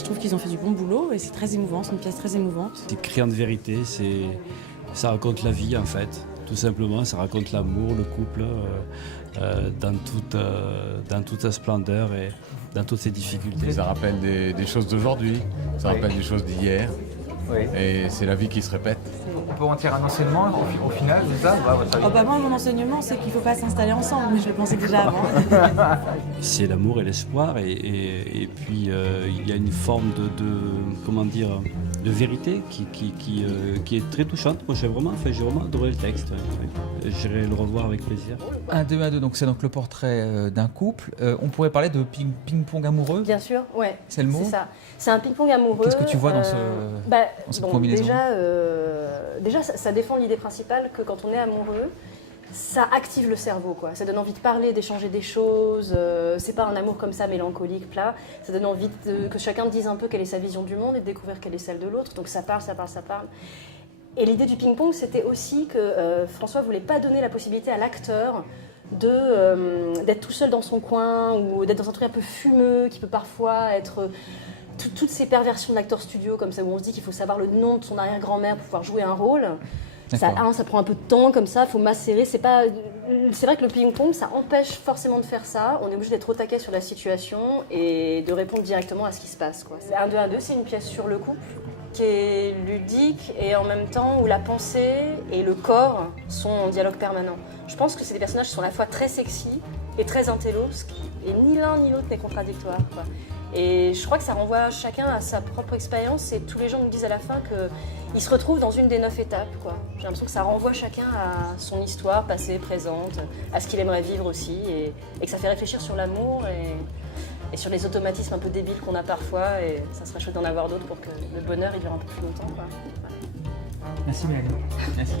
je trouve qu'ils ont fait du bon boulot et c'est très émouvant, c'est une pièce très émouvante. C'est criant de vérité, ça raconte la vie en fait, tout simplement, ça raconte l'amour, le couple, dans toute sa splendeur et dans toutes ses difficultés. Ça rappelle des choses d'aujourd'hui, ça rappelle des choses d'hier, et c'est la vie qui se répète. On peut en tirer un enseignement au final de ça? Moi, mon enseignement, c'est qu'il ne faut pas s'installer ensemble, mais je le pensais déjà avant. C'est l'amour et l'espoir, et puis il y a une forme de vérité qui est très touchante. Moi, j'ai vraiment adoré le texte. J'irai le revoir avec plaisir. 1, 2, 1, 2, donc c'est donc le portrait d'un couple. On pourrait parler de ping-pong amoureux? Bien sûr, ouais. C'est le mot? C'est ça. C'est un ping-pong amoureux. Qu'est-ce que tu vois dans cette combinaison? Déjà, ça défend l'idée principale que quand on est amoureux, ça active le cerveau, quoi. Ça donne envie de parler, d'échanger des choses. C'est pas un amour comme ça, mélancolique, plat. Ça donne envie que chacun dise un peu quelle est sa vision du monde et de découvrir quelle est celle de l'autre. Donc ça parle. Et l'idée du ping-pong, c'était aussi que François voulait pas donner la possibilité à l'acteur d'être tout seul dans son coin ou d'être dans un truc un peu fumeux qui peut parfois être... Toutes ces perversions de l'acteur studio, comme ça, où on se dit qu'il faut savoir le nom de son arrière-grand-mère pour pouvoir jouer un rôle. Ça prend un peu de temps comme ça, il faut macérer. C'est vrai que le ping-pong, ça empêche forcément de faire ça. On est obligé d'être au taquet sur la situation et de répondre directement à ce qui se passe, quoi. 1, 2, 1, 2, c'est une pièce sur le couple qui est ludique et en même temps où la pensée et le corps sont en dialogue permanent. Je pense que c'est des personnages qui sont à la fois très sexy et très intellos, et ni l'un ni l'autre n'est contradictoire, quoi. Et je crois que ça renvoie chacun à sa propre expérience et tous les gens nous disent à la fin qu'ils se retrouvent dans une des 9 étapes, quoi. J'ai l'impression que ça renvoie chacun à son histoire passée, présente, à ce qu'il aimerait vivre aussi et que ça fait réfléchir sur l'amour et sur les automatismes un peu débiles qu'on a parfois, et ça serait chouette d'en avoir d'autres pour que le bonheur il dure un peu plus longtemps, quoi. Merci Mélanie. Merci.